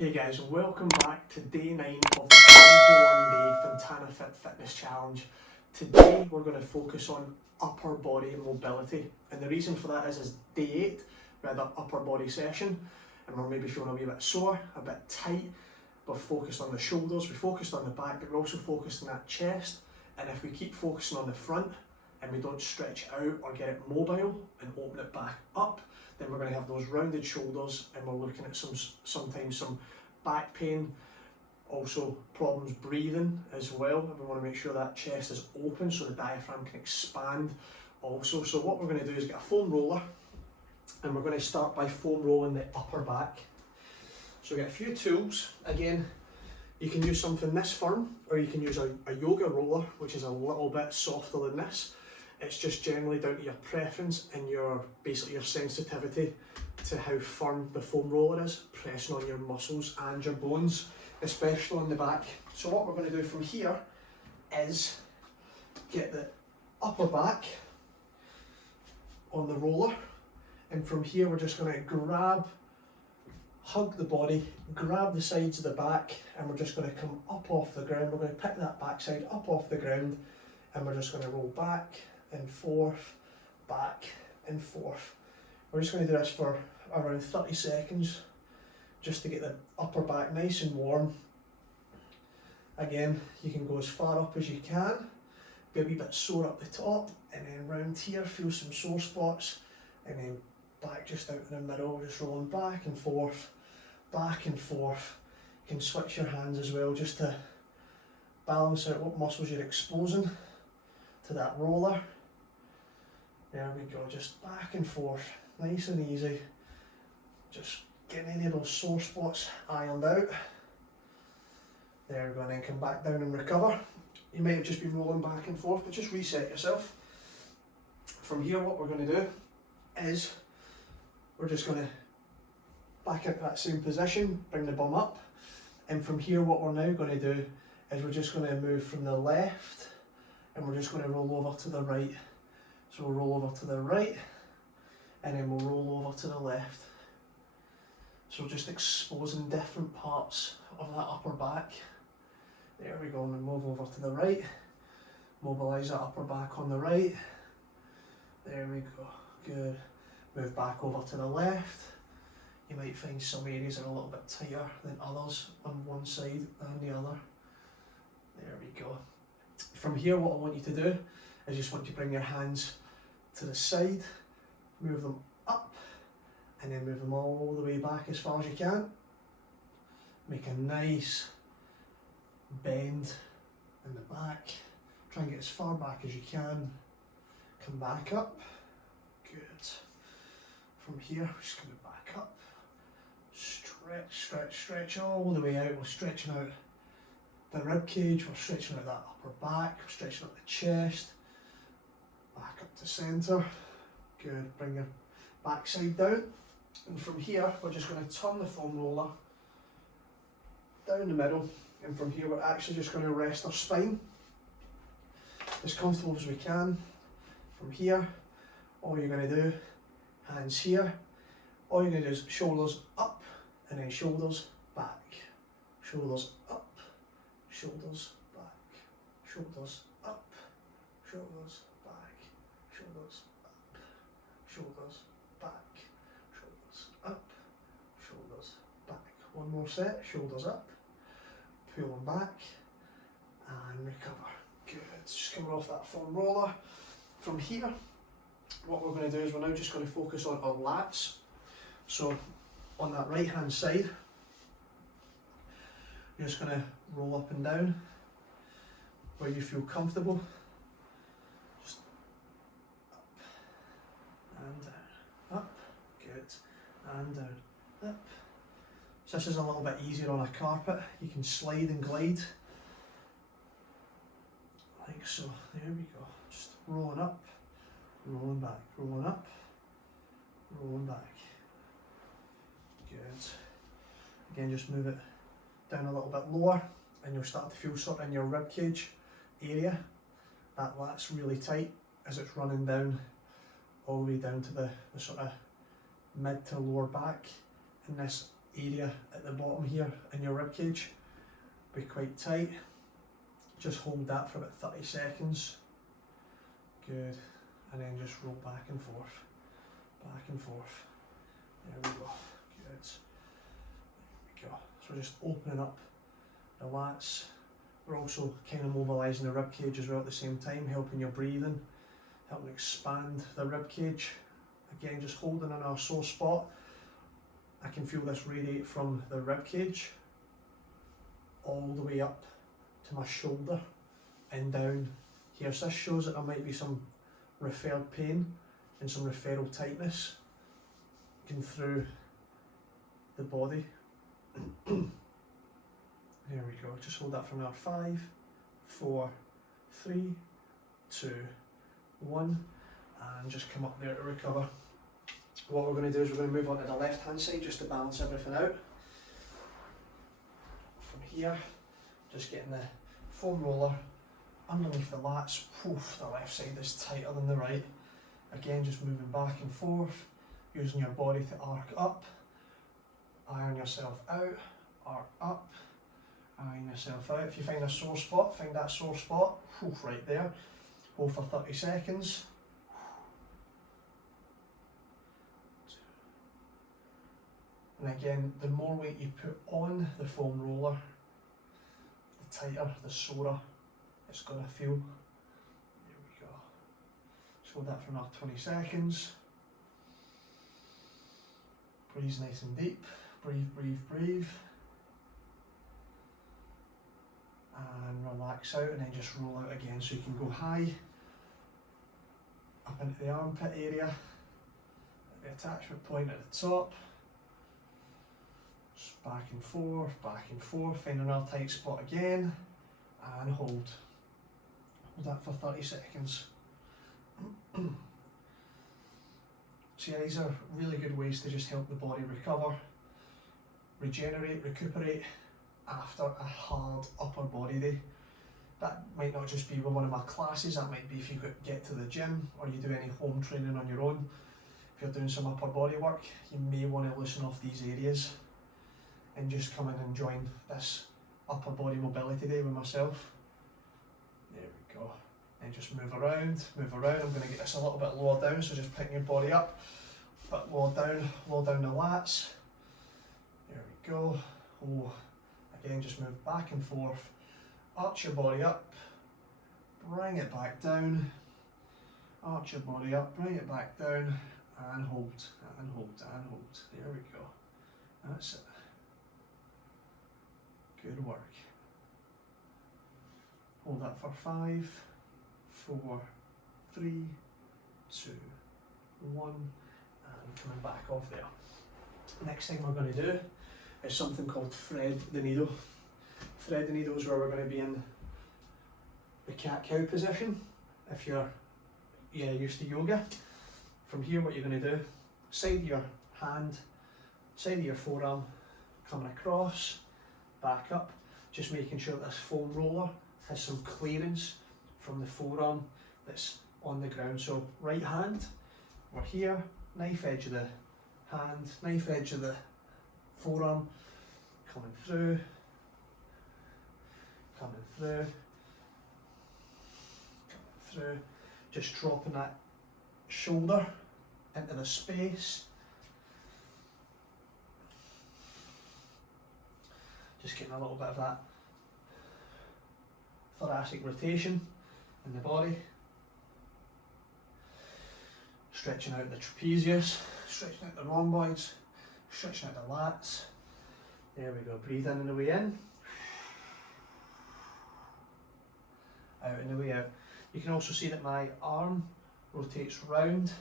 Hey guys, and welcome back to day 9 of the 21 day FontanaFit fitness challenge. Today we're going to focus on upper body mobility, and the reason for that is day 8 we had an upper body session and we're maybe feeling a wee bit sore, a bit tight. We've focused on the shoulders, we focused on the back, but we also focused on that chest. And if we keep focusing on the front and we don't stretch out or get it mobile and open it back up, then we're going to have those rounded shoulders, and we're looking at sometimes some back pain, also problems breathing as well. And we want to make sure that chest is open so the diaphragm can expand also. So what we're going to do is get a foam roller, and we're going to start by foam rolling the upper back. So get a few tools. Again, you can use something this firm, or you can use a yoga roller, which is a little bit softer than this. It's just generally down to your preference and basically your sensitivity to how firm the foam roller is, pressing on your muscles and your bones, especially on the back. So what we're going to do from here is get the upper back on the roller, and from here we're just going to hug the body, grab the sides of the back, and we're just going to come up off the ground. We're going to pick that backside up off the ground, and we're just going to roll back and forth, back and forth. We're just going to do this for around 30 seconds just to get the upper back nice and warm. Again, you can go as far up as you can, be a wee bit sore up the top, and then round here feel some sore spots, and then back just out in the middle, just rolling back and forth, back and forth. You can switch your hands as well just to balance out what muscles you're exposing to that roller. There we go, just back and forth, nice and easy. Just getting any of those sore spots ironed out. There we go, and then come back down and recover. You might have just been rolling back and forth, but just reset yourself. From here, what we're going to do is we're just going to back into that same position, bring the bum up, and from here what we're now going to do is we're just going to move from the left, and we're just going to roll over to the right. So we'll roll over to the right, and then we'll roll over to the left. So just exposing different parts of that upper back. There we go, and then move over to the right, mobilise that upper back on the right. There we go, good. Move back over to the left. You might find some areas are a little bit tighter than others on one side and the other. There we go. From here, what I want you to do is just want you to bring your hands to the side, move them up, and then move them all the way back as far as you can. Make a nice bend in the back. Try and get as far back as you can. Come back up. Good. From here, we're just going to back up. Stretch, stretch, stretch all the way out. We're stretching out the rib cage, we're stretching out that upper back, we're stretching out the chest. Back up to centre. Good. Bring your backside down. And from here, we're just going to turn the foam roller down the middle. And from here, we're actually just going to rest our spine as comfortable as we can. From here, all you're going to do, hands here, all you're going to do is shoulders up and then shoulders back. Shoulders up, shoulders back, shoulders up, shoulders back, shoulders up, shoulders back, shoulders up, shoulders back. One more set, shoulders up, pull them back and recover. Good, just coming off that foam roller. From here, what we're going to do is we're now just going to focus on our lats. So on that right hand side, you're just going to roll up and down where you feel comfortable. Just up and down, up, good, and down, up. So this is a little bit easier on a carpet. You can slide and glide like so. There we go. Just rolling up, rolling back, rolling up, rolling back. Good. Again, just move it down a little bit lower, and you'll start to feel sort of in your rib cage area. That lat's really tight as it's running down all the way down to the sort of mid to lower back, and this area at the bottom here in your rib cage be quite tight. Just hold that for about 30 seconds. Good. And then just roll back and forth. Back and forth. There we go. Good. There we go. So we're just opening up the lats. We're also kind of mobilising the rib cage as well at the same time, helping your breathing, helping expand the rib cage. Again, just holding in our sore spot. I can feel this radiate from the rib cage all the way up to my shoulder and down here. So this shows that there might be some referred pain and some referral tightness going through the body. There we go. Just hold that for now. 5, 4, 3, 2, 1, and just come up there to recover. What we're going to do is we're going to move on to the left hand side just to balance everything out. From here, just getting the foam roller underneath the lats. Oof, the left side is tighter than the right. Again, just moving back and forth, using your body to arc up, iron yourself out, arc up, iron yourself out. If you find a sore spot, find that sore spot, oof, right there. Hold for 30 seconds. And again, the more weight you put on the foam roller, the tighter, the sorer it's going to feel. There we go. Just hold that for another 20 seconds. Breathe nice and deep. Breathe, breathe, breathe. And relax out, and then just roll out again. So you can go high, up into the armpit area, at the attachment point at the top. Just back and forth, find another tight spot again, and hold. Hold that for 30 seconds. So yeah, these are really good ways to just help the body recover, regenerate, recuperate after a hard upper body day. That might not just be with one of my classes, that might be if you get to the gym or you do any home training on your own. If you're doing some upper body work, you may want to loosen off these areas and just come in and join this upper body mobility day with myself. There we go. And just move around, move around. I'm going to get this a little bit lower down, so just picking your body up, but lower down the lats. There we go. Oh, again, just move back and forth, arch your body up, bring it back down, arch your body up, bring it back down, and hold, and hold, and hold. There we go. That's it. Good work. Hold that for 5, 4, 3, 2, 1, and coming back off there. Next thing we're going to do is something called thread the needle. Thread the needle is where we're going to be in the cat-cow position. If you're used to yoga, from here what you're going to do, side of your hand, side of your forearm, coming across, back up, just making sure that this foam roller has some clearance from the forearm that's on the ground. So right hand, we're here, knife edge of the hand, knife edge of the forearm, coming through, just dropping that shoulder into the space. Just getting a little bit of that thoracic rotation in the body. Stretching out the trapezius, stretching out the rhomboids, stretching out the lats. There we go, breathe in and the way in. Out and the way out. You can also see that my arm rotates round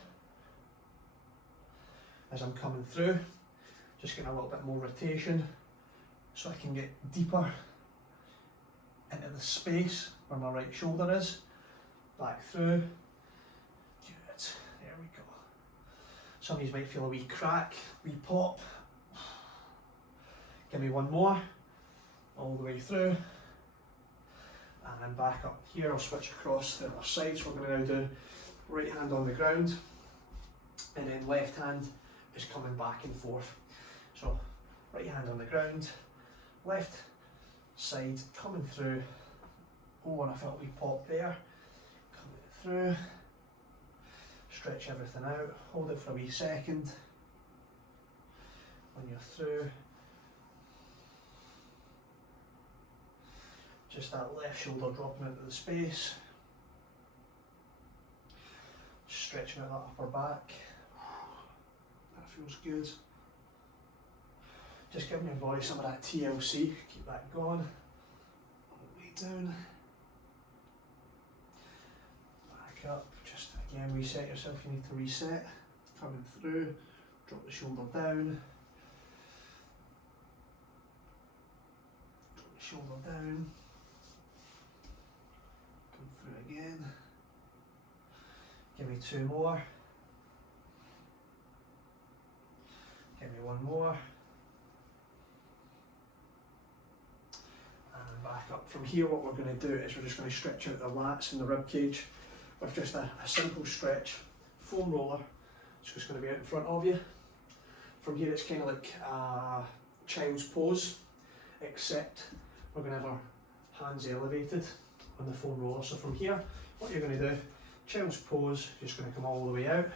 as I'm coming through. Just getting a little bit more rotation so I can get deeper into the space where my right shoulder is. Back through. Good. There we go. Some of you might feel a wee crack, wee pop. Give me one more. All the way through. And then back up here. I'll switch across to the other side. So we're going to now do right hand on the ground, and then left hand is coming back and forth. So right hand on the ground, left side coming through. Oh, and I felt a wee pop there. Coming through. Stretch everything out, hold it for a wee second. When you're through, just that left shoulder dropping into the space. Stretching out that upper back. That feels good. Just giving your body some of that TLC, keep that going. All the way down. Back up, just again reset yourself, you need to reset. Coming through, drop the shoulder down. Drop the shoulder down. Come through again. Give me 2 more. Give me 1 more. And back up. From here, what we're going to do is we're just going to stretch out the lats and the rib cage with just a simple stretch. Foam roller, it's just going to be out in front of you. From here, it's kind of like a child's pose, except we're going to have our hands elevated on the foam roller. So from here, what you're going to do, child's pose, just going to come all the way out.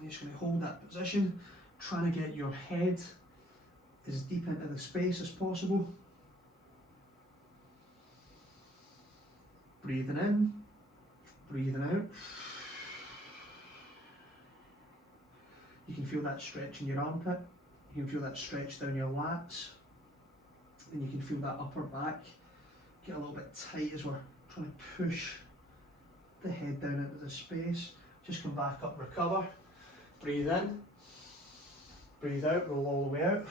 You're just going to hold that position, trying to get your head as deep into the space as possible. Breathing in, breathing out. You can feel that stretch in your armpit, you can feel that stretch down your lats, and you can feel that upper back get a little bit tight as we're trying to push the head down into the space. Just come back up, recover, breathe in, breathe out, roll all the way out.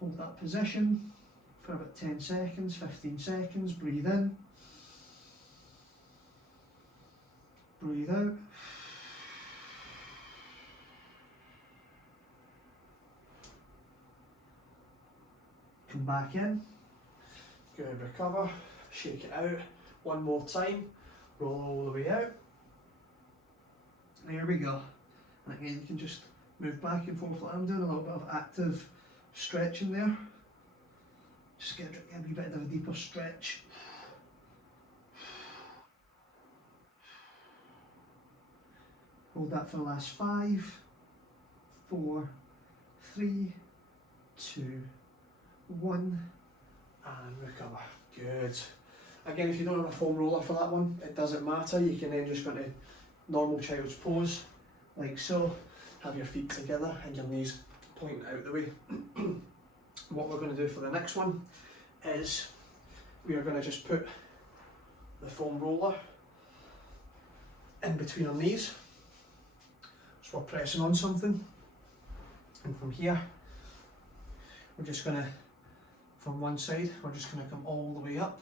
Hold that position for about 10 seconds, 15 seconds, breathe in, breathe out. Come back in, good, recover, shake it out, 1 more time, roll all the way out. There we go. And again, you can just move back and forth like I'm doing, a little bit of active stretching there. Just get a wee bit of a deeper stretch. Hold that for the last 5, 4, 3, 2, 1, and recover. Good. Again, if you don't have a foam roller for that one, it doesn't matter. You can then just go into normal child's pose, like so. Have your feet together and your knees pointing out the way. What we're going to do for the next one is we are going to just put the foam roller in between our knees. So we're pressing on something, and from here we're just going to, from one side, we're just going to come all the way up,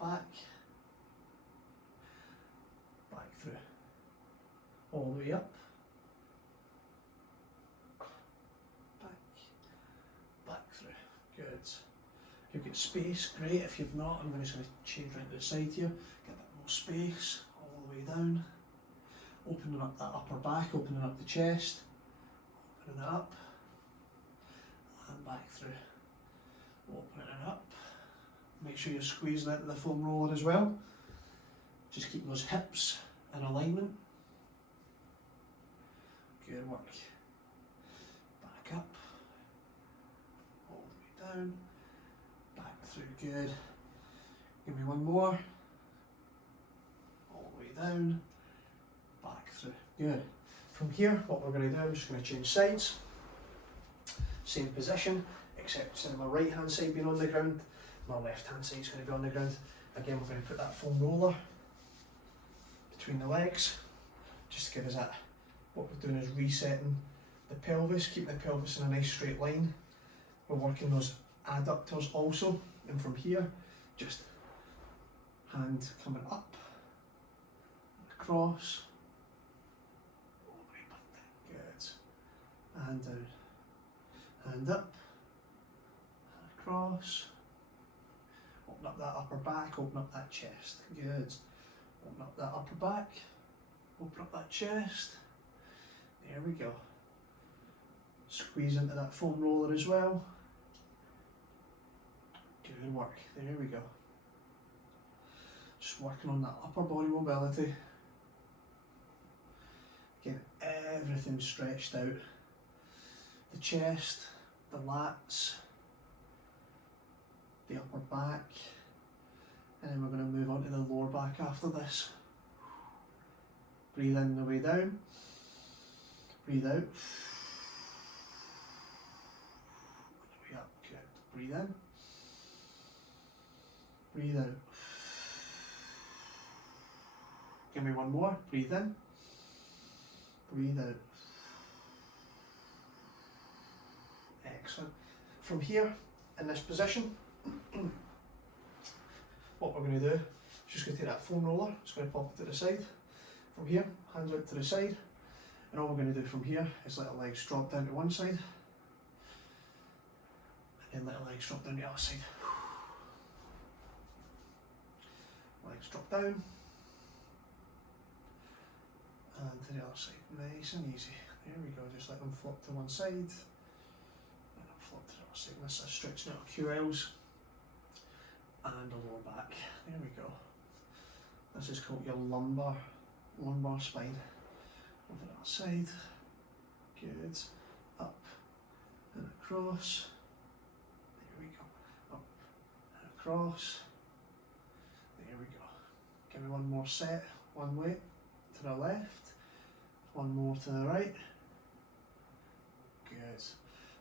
back through, all the way up, back through. Good. If you've got space, great. If you've not, I'm just going to change right to the side here, get a bit more space, all the way down, opening up that upper back, opening up the chest, opening it up, and back through, opening it up. Make sure you're squeezing into the foam roller as well. Just keep those hips in alignment. Good work. Back up, all the way down, back through, good. Give me 1 more. All the way down, back through, good. From here, what we're going to do, I'm just going to change sides. Same position, except instead of my right hand side being on the ground, my left hand side is going to be on the ground. Again, we're going to put that foam roller between the legs, just to give us that. What we're doing is resetting the pelvis, keeping the pelvis in a nice straight line. We're working those adductors also, and from here, just hand coming up, across, all the way up, good, and down, hand up, across, open up that upper back, open up that chest, good, open up that upper back, open up that chest, There we go. Squeeze into that foam roller as well. Good work, there we go. Just working on that upper body mobility. Getting everything stretched out. The chest, the lats, the upper back, and then we're going to move on to the lower back after this. Breathe in the way down, breathe out, way up, good. Breathe in, breathe out. Give me one more, breathe in, breathe out. Excellent. From here, in this position, what we're going to do is just going to take that foam roller, just going to pop it to the side. From here, hands out to the side, and all we're going to do from here is let the legs drop down to one side, and then let the legs drop down to the other side. Legs drop down, and to the other side, nice and easy. There we go, just let them flop to one side, and then flop to the other side. This is stretching out QLs, and the lower back. There we go. This is called your lumbar spine. Over that side. Good. Up and across. There we go. Up and across. There we go. Give me one more set. One way to the left. One more to the right. Good.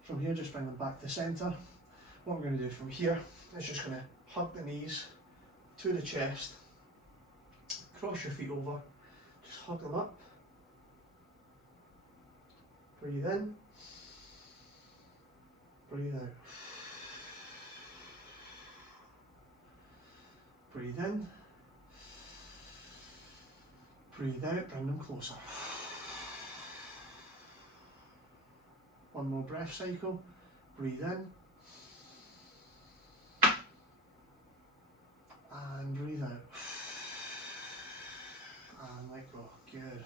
From here, just bring them back to centre. What we're going to do from here is just going to hug the knees to the chest. Cross your feet over. Just hug them up. Breathe in. Breathe out. Breathe in. Breathe out, bring them closer. One more breath cycle. Breathe in. And breathe out. And let go. Good.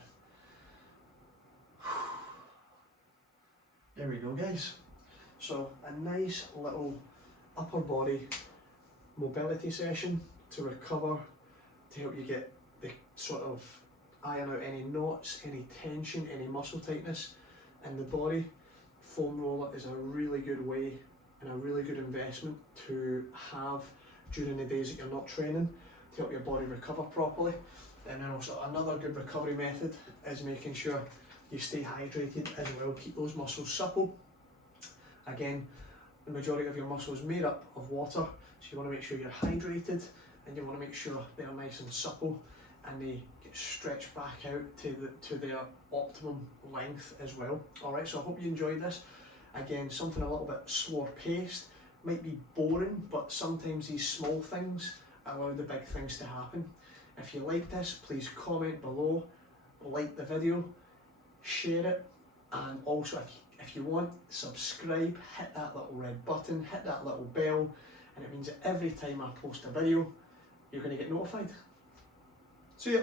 There we go, guys. So a nice little upper body mobility session to recover, to help you get the sort of iron out any knots, any tension, any muscle tightness in the body. Foam roller is a really good way and a really good investment to have during the days that you're not training, to help your body recover properly. And then also another good recovery method is making sure you stay hydrated as well, keep those muscles supple. Again, the majority of your muscles made up of water, so you want to make sure you're hydrated, and you want to make sure they're nice and supple and they get stretched back out to their optimum length as well. Alright, so I hope you enjoyed this. Again, something a little bit slower paced, might be boring, but sometimes these small things allow the big things to happen. If you like this, please comment below, like the video, share it, and also if you want, subscribe, hit that little red button, hit that little bell, and it means that every time I post a video, you're going to get notified. See ya!